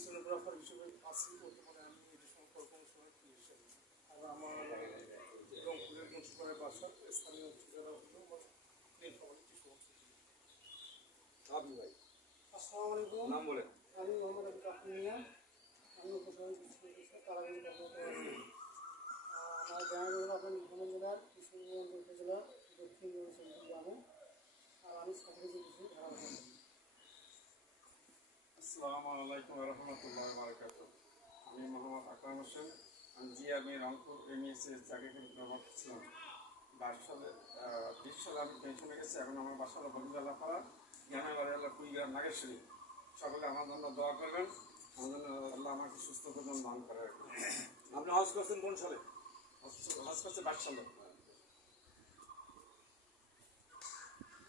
Stenographer হিসেবে আছি। বর্তমানে আমি এই সংখ্যক কর্মসভায় হিসেবে আর আমার রংপুরের মুন্সিপাড়ার বাসা। স্থানীয় ঠিকানা হলো আমার নীলফামারী আপনি ভাই আসসালামু আলাইকুম। নাম বলেন। আমি মোহাম্মদ আবুল রাহমান মিয়া। আমি উপশহর কারাগারি কর্মরত আছি। আমার গ্রামের হলো আপনার নীলফামারী জেলার কিশোরগঞ্জ উপজেলার দক্ষিণ চৌধুরী গ্রামে। আর আমি সাথে কিছু ধারা। আসসালামু আলাইকুম রহমতুল্লাহ বারাকাতুহু। আমি মোহাম্মদ আকরাম হোসেন। আমি রংপুর এমএসএ চাকরি ছিলাম। 20 সালে আমি পেনশনে গেছি। এখন আমার বাসা হলো বগুড়া পাড়া, গ্রামের বাড়ি হলো কুইগ্রাম নাগেশ্বরী। সকলে আমার জন্য দোয়া করবেন, আমার জন্য আল্লাহ আমাকে সুস্থ করবেন, মান করে রাখবেন। আপনি হজ করছেন কোন সালে? হজ করছে 22 সালে।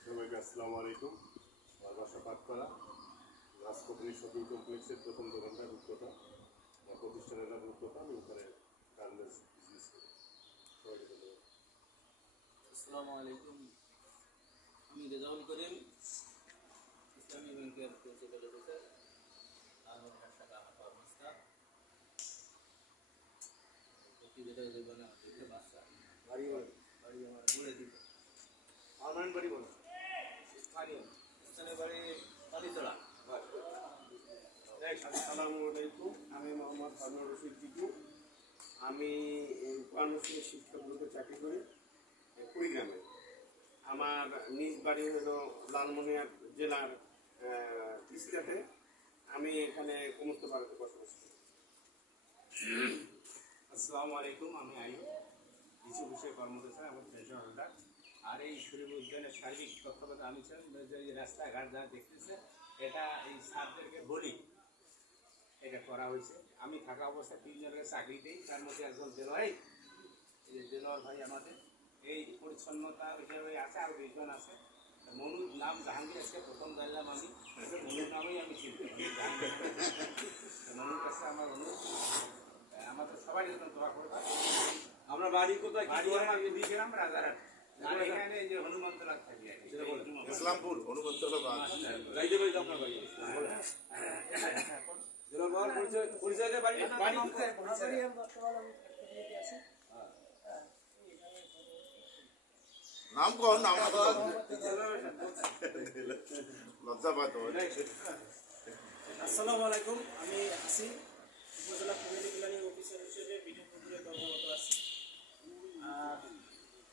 সবাইকে আসসালামু আলাইকুম। আমার বাসা পাটপাড়া, রাজকোপনি শপিং কমপ্লেক্সের প্রথম দোকানটা রূপকথা, আমার প্রতিষ্ঠানের নাম রূপকথা। আমি ওখানে গার্মেন্টস বিজনেস করি। সবাইকে ধন্যবাদ। আসসালামু আলাইকুম। আমি রেজাউল করিম, ইসলামী ব্যাংকের প্রিন্সিপাল অফিসার, লালবাগ শাখা কর্মস্থা। প্রতিবেদক জীবনে দেখতে বাসা বাড়ি বলেন। বাড়ি আমার ঘুরে দিত পার্মানেন্ট বাড়ি বলেন। স্থানীয় স্থানীয় বাড়ি কালীতলা। আসসালামু আলাইকুম। আমি মোহাম্মদ হারুন রশিদ টিপু। আমি ফার্মেসি শিক্ষক গ্রুপে চাকরি করি কুড়িগ্রামে। আমার নিজ বাড়ি হলো লালমনিরহাট জেলার তিস্তাতে। আমি এখানে কুমুস্তপাড়াতে বসবাস করি। আসসালামু আলাইকুম। আমি আইয়ুব, কিছু বিষয়ে কর্মরত আমার পেনশন হোল্ডার। আর এই শরীফ উদ্যানের সার্বিক তত্ত্বাবধান আমি ছিলাম। যে রাস্তাঘাট যা দেখতেছে এটা এই স্যারদেরকে বলি এটা করা হয়েছে। আমি থাকা অবস্থায় 3 জনের চাকরি দিই, তার মধ্যে একজন দেলোয়ার। এই যে দেলোয়ার ভাই আমাদের এই পরিচ্ছন্নতা হিসাবে আছে, আর 20 জন আছে। মনুর নাম জাহাঙ্গীর, আজকে প্রথম জানলাম আমি। মনুর নামেই আমি চিনতে মনুর কাছে আমার অনুরোধ, আমাদের সবাই জন্য দোয়া করবা। আপনার বাড়ি কোথায়? বাড়ি আমার কুড়িগ্রাম রাজারহাট। আর এখানে যে হনুমন্তলার থাকি আর কি। ইসলামপুর হনুমন্তলা। রাইতে বাড়ি আপনার বাড়ি? পরিচয় দিয়ে বাড়ি বাড়ি কোথায়? বর্তমানে আমি প্রতিনিধি আছি। নাম কর, নাম লজ্জা পায় তো। আসসালামু আলাইকুম। আমি আসি উপজেলা কমিউনিটি প্ল্যানিং অফিসার হিসেবে বিডিপুরে কর্মরত আছি। আর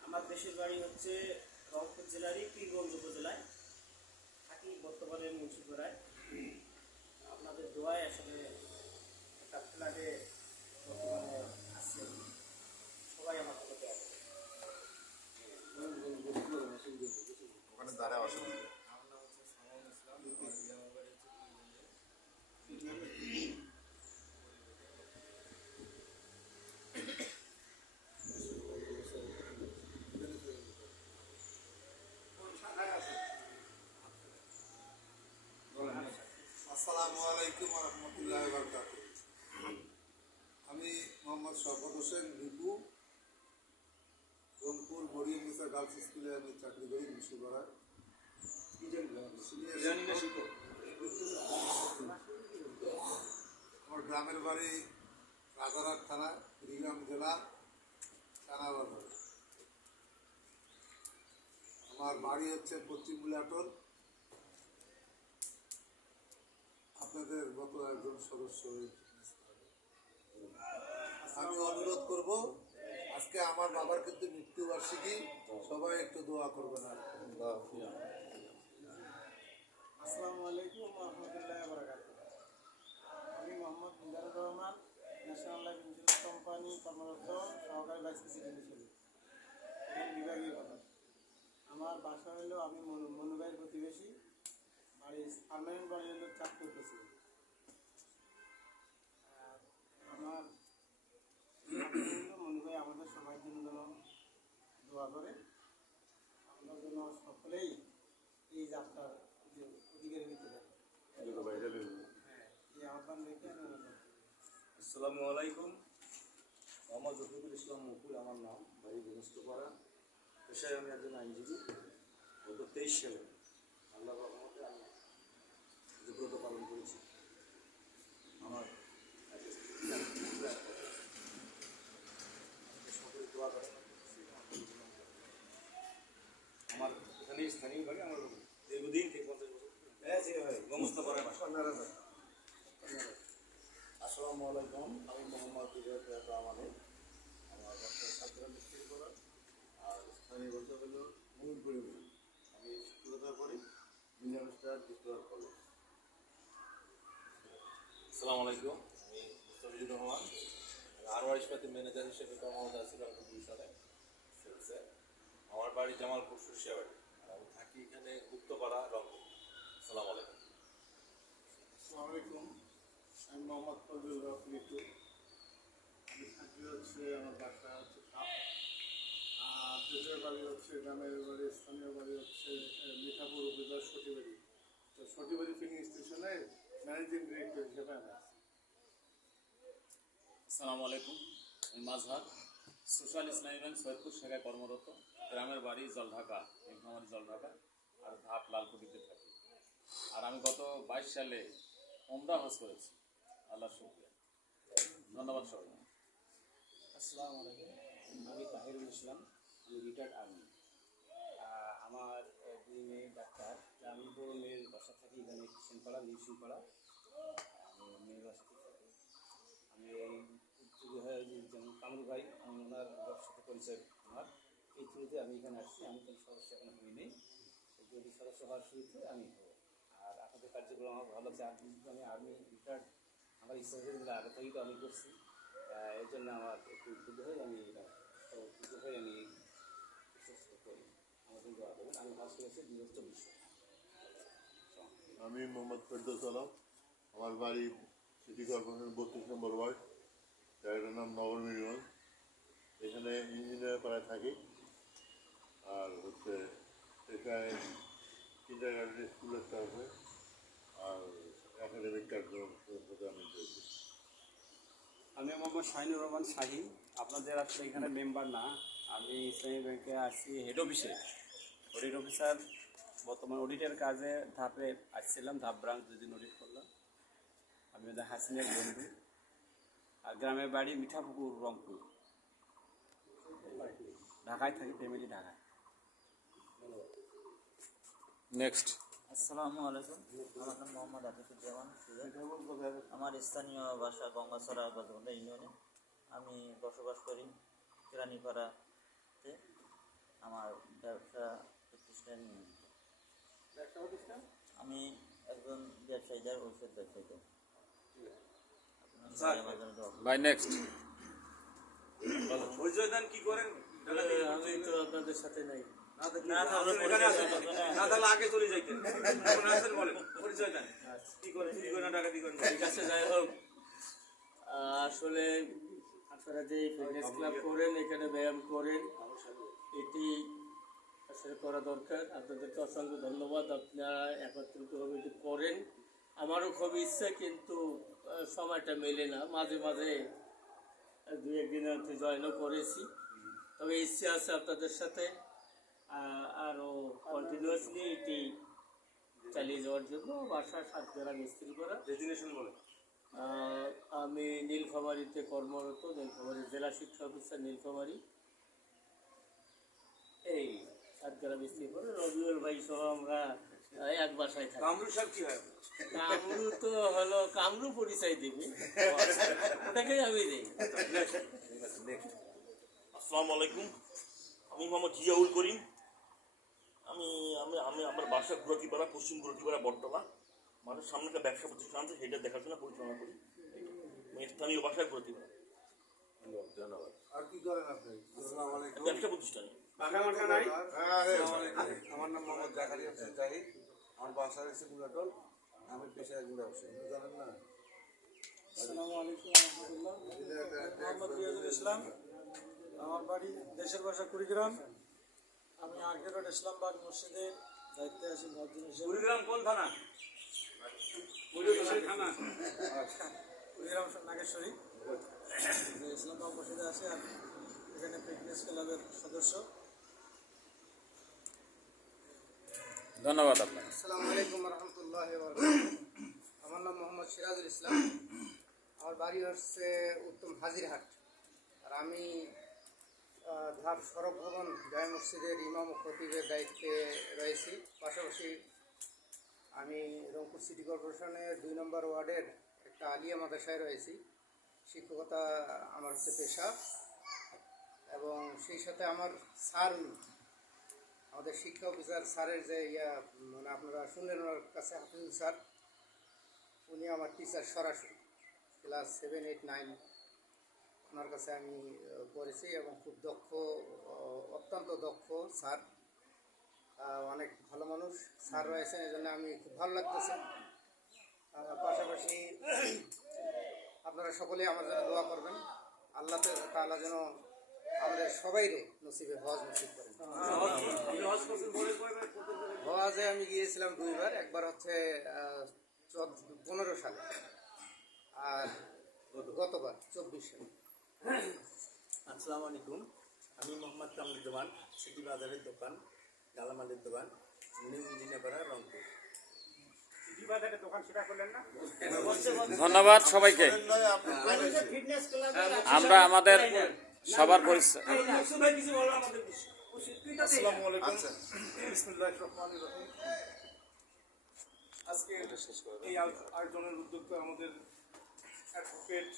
আমার দেশের বাড়ি হচ্ছে রংপুর জেলারই পীরগঞ্জ উপজেলায়, থাকি বর্তমানে মুন্সিপাড়ায়। আপনাদের দোয়ায় আসলে একটা ফ্ল্যাটে বর্তমানে আসছে, সবাই আমার সাথে আছে। ওখানে দাঁড়ায় অসুবিধা। আমার নাম হচ্ছে সামন ইসলাম। আমার বাড়ি হচ্ছে পীরগঞ্জে। আসসালামু আলাইকুম রহমতুল্লাহ বারকাতুহু। আমি মোহাম্মদ শওকত হোসেন রিপু, রংপুর মরিয়ম নিসা গার্লস স্কুলে আমি চাকরি করি মুন্সিপাড়ায়। আমার গ্রামের বাড়ি রাজারহাট থানা, কুড়িগ্রাম জেলা, চানাবাজার। আমার বাড়ি হচ্ছে পশ্চিম বুলাটল। আপনাদের মতো একজন সদস্য। আমি অনুরোধ করব, আজকে আমার বাবার কিন্তু মৃত্যুবার্ষিকী, সবাই একটু দোয়া করবেন। আসসালামু আলাইকুম রহমতুল্লাহ বারাকাতুহু। আমি Mohammad Mizanur Rahman, national life insurance company কর্মরত, সহকারী ভাইস প্রেসিডেন্ট হিসেবে এবং বিভাগীয় কথা। আমার বাসা হলো, আমি মনু ভাইয়ের প্রতিবেশী। বাড়ি পার্মানেন্ট বাড়ি হলো চাঁদপুর প্রেসিডেন্ট। আর আমার মনু ভাই আমাদের সবার জন্য যেন দোয়া করে, আমরা যেন সকলেই এই যাত্রার যে অধিকারী হতে পারে। হ্যাঁ, এই আহ্বান রেখে আমি আসসালামু আলাইকুম। মোহাম্মদ রফিকুল ইসলাম মুকুল আমার নাম, বাড়ি বিনস্তপাড়া। পেশায় আমি একজন আইনজীবী। গত 23 সালে আল্লাহর রহমতে আমি যোগ্যতা পালন করেছি। আসসালামু আলাইকুম, আমি মোহাম্মদ বিজয় রহমানি। আমার বাসা সাতরা মিস্ত্রি করা, আর স্থানীয় বাসা হলো মূলপুরি। আমি শিক্ষকতা করি মিডিয়াম স্টার ডিপ্লোমার কলেজ। আসসালামু আলাইকুম, আমি মুস্তাফিজুর রহমান। আমি আনোয়ার ইস্পাতের ম্যানেজার হিসেবে কর্মরত আছি রংপুর ডিভিশনে সেলসে। আমার বাড়ি জামালপুর সুরসিয়াবাড়ি, আর আমি থাকি এখানে গুপ্তপাড়া রংপুর। আসসালামু আলাইকুম। আসসালামু আলাইকুম, আমি মোহাম্মদ ফজলুর রহমান লিটু। আমি থাকি হচ্ছে, আমার বাসা হচ্ছে সাপ, আর দেশের বাড়ি হচ্ছে, গ্রামের বাড়ি স্থানীয় বাড়ি হচ্ছে মিঠাপুর উপজেলার সটিবাড়ি। তো সটিবাড়ি ফিলিং স্টেশনে ম্যানেজিং ডিরেক্টর হিসেবে আমি আছি। আসসালামু আলাইকুম, আমি মাজহার সোশ্যাল ইসলামী ব্যাংক সৈয়দপুর শাখায় কর্মরত। গ্রামের বাড়ি জলঢাকা, নীলফামারী জলঢাকা, আর ধাপ লালকুটিতে থাকি। আর আমি গত 22 সালে ওমরা হজ করেছি। আল্লাহ শুকরিয়া, ধন্যবাদ সবাই। আসসালামু আলাইকুম, আমি তাহিরুল ইসলাম, আমি রিটায়ার্ড আর্মি। আমার দুই মেয়ে ডাক্তার। আমি বড় মেয়ের বাসা থাকি এখানে কিষেনপাড়া, লিউসিনপাড়া। আমি মেয়ের বাসাতে থাকি। আমি এই যেমন কামরু ভাই, আমি ওনার সাথে পরিচয় আমার, এই থ্রুতে আমি এখানে আসছি। আমি কোনো সদস্য এখনো হই নেই, যদি সদস্য হওয়ার শুরুতে আমি হব। আর আপনাদের কার্যক্রম আমার ভালো লাগছে। আমি আর্মি রিটায়ার্ড, আমার ইচ্ছা হয়ে আগে থেকেই তো আমি করছি। এর জন্য আমার একটু উদ্বুদ্ধ হয়ে আমি বিশেষ করি। আমাদের দোয়া করবেন। আমি ফার্স্ট করেছি 2024। আমি মোহাম্মদ ফেরদৌস আলম। আমার বাড়ি সিটি কর্পোরেশন 32 নম্বর ওয়ার্ড, জায়গাটার নাম নগর মিরিগঞ্জ। এখানে ইঞ্জিনিয়ার পাড়ায় থাকি। আর হচ্ছে এখানে কিন্ডারগার্টেন স্কুল একটা আছে, আর একাডেমিক কার্যক্রম আমি করেছি। আমি মোহাম্মদ শাহিনুর রহমান শাহিন। আপনাদের আসলে এখানে মেম্বার না, আমি ইসলামী ব্যাংকে আসছি হেড অফিসে, অডিট অফিসার। বর্তমান অডিটের কাজে ধাপে আসছিলাম, ধাপ ব্রাঞ্চ 2 দিন অডিট করলাম। আমি ওদের হাসিনের বন্ধু। আর গ্রামের বাড়ি মিঠাপুকুর, রংপুর। ঢাকায় থাকি, ফ্যামিলি ঢাকায়। নেক্সট। আসসালামু আলাইকুম, আমার নাম মোহাম্মদ আতিকুজ্জামান সুজন। আমার স্থানীয় বাসা গঙ্গাছড়া গজগন্ডা ইউনিয়নে। আমি বসবাস করি কেরানীপাড়াতে। আমার ব্যবসা প্রতিষ্ঠান নিয়মিত। আমি একজন ব্যবসায়ীদের ঔষধ ব্যবসায়ী। Bye next. পরিচয় দেন, কি করেন? আমি তো আপনাদের সাথে নাই। না তাহলে আগে চলে যাইতেন। এখন আছেন, বলেন পরিচয় দেন, কি করেন, কি করেন, টাকা কি করেন? ঠিক আছে, যাই হোক, আসলে আপনারা যে ফিটনেস ক্লাব করেন, এখানে ব্যায়াম করেন, এটি আসলে করা দরকার। আপনাদেরকে অসংখ্য ধন্যবাদ। আপনারা একত্রিতভাবে এটি করেন। আমারও খুব ইচ্ছে, কিন্তু সময়টা মেলে না। মাঝে মাঝে 2-1 দিনের মধ্যে জয়েনও করেছি। তবে ইচ্ছে আছে আপনাদের সাথে আরও কন্টিনিউয়াসলি এটি চালিয়ে যাওয়ার জন্য। বাসা সাতগ্রাম মিস্ত্রি করা। ডেজিনেশন বলেন। আমি নীলফামারীতে কর্মরত, নীলফামারী জেলা শিক্ষা অফিসার নীলফামারী। এই সাতগ্রাম মিস্ত্রি করে রবিউল ভাই সহ আমরা এক বাসায় থাকি। কামরু সাহেব কি হয়? কামরু তো হলো, কামরু পরিচয় দিবি, ওটাকেই আমি দিই। আসসালামু আলাইকুম, আমি মোহাম্মদ জিয়াউল করিম। আমি আমি আমি আমার বাসা গুরাটিপাড়া, পশ্চিম গুরাটিপাড়া বটতলা। মাঠের সামনে একটা ব্যবসা প্রতিষ্ঠান আছে, সেটা দেখাশোনা পরিচালনা করি। আমি স্থানীয় বাসায় গুরাটিপাড়া, ধন্যবাদ। আর কি করেন আপনি? আসসালামু আলাইকুম। ব্যবসা প্রতিষ্ঠানে। আমার নাম মোহাম্মদ জাকারিয়া হোসেন জাহিদ। আমার বাসা হচ্ছে গুলাটল। আমি পেশায় একজন ব্যবসায়ী। জানেন না? আসসালামু আলাইকুম রহমতুল্লাহ। মোহাম্মদ রিয়াজুল ইসলাম। আমার বাড়ি দেশের বাসা কুড়িগ্রাম। আমি আর্কেরোড ইসলামবাগ মসজিদের দায়িত্বে আছি মসজিদ হিসেবে। কুড়িগ্রাম কোন থানা? কুড়িগ্রাম নাগেশ্বরী ইসলামবাগ মসজিদে আছি। আমি এখানে ফিটনেস ক্লাবের সদস্য। ধন্যবাদ আপনাকে। আসসালামু আলাইকুম রহমতুল্লাহ। আমার নাম মোহাম্মদ সিরাজুল ইসলাম। আমার বাড়ি হচ্ছে উত্তম হাজিরহাট। আর আমি ধাপ সড়ক ভবন জামে মসজিদের ইমাম ও খতিবের দায়িত্বে রয়েছি। পাশাপাশি আমি রংপুর সিটি কর্পোরেশনের 2 নম্বর ওয়ার্ডের একটা আলিয়া মাদ্রাসায় রয়েছি। শিক্ষকতা আমার হচ্ছে পেশা, এবং সেই সাথে আমার স্যার, আমাদের শিক্ষা অফিসার স্যারের যে মানে আপনারা শুনলেন ওনার কাছে, হাফিজুল স্যার, উনি আমার টিচার সরাসরি ক্লাস 7, 8, 9 ওনার কাছে আমি পড়েছি, এবং খুব দক্ষ, অত্যন্ত দক্ষ স্যার, অনেক ভালো মানুষ স্যার রয়েছেন, এই জন্য আমি খুব ভালো লাগতেছে। পাশাপাশি আপনারা সকলেই আমার জন্য দোয়া করবেন, আল্লাহ তাআলা যেন আমাদের সবাইরে নসিবে হজ নসিব করেন। হজে আমি গিয়েছিলাম 2 বার, একবার হচ্ছে 15 সালে, আর গতবার 24 সালে। আসসালামু আলাইকুম, আমি মোহাম্মদ কামরুজ্জামান, সিটি বাজারের দোকান, গালামালের দোকান, নিউ ইঞ্জিনিয়াপাড়া, রংপুর। সিটি বাজারের দোকান সেটা করলেন না? ধন্যবাদ সবাইকে। আমরা আমাদের সবার পরিচয় আসসালামু আলাইকুম, বিসমিল্লাহির রহমানির রহিম। আজকে এই আয়োজনের উদ্যোক্তা আমাদের অ্যাডভোকেট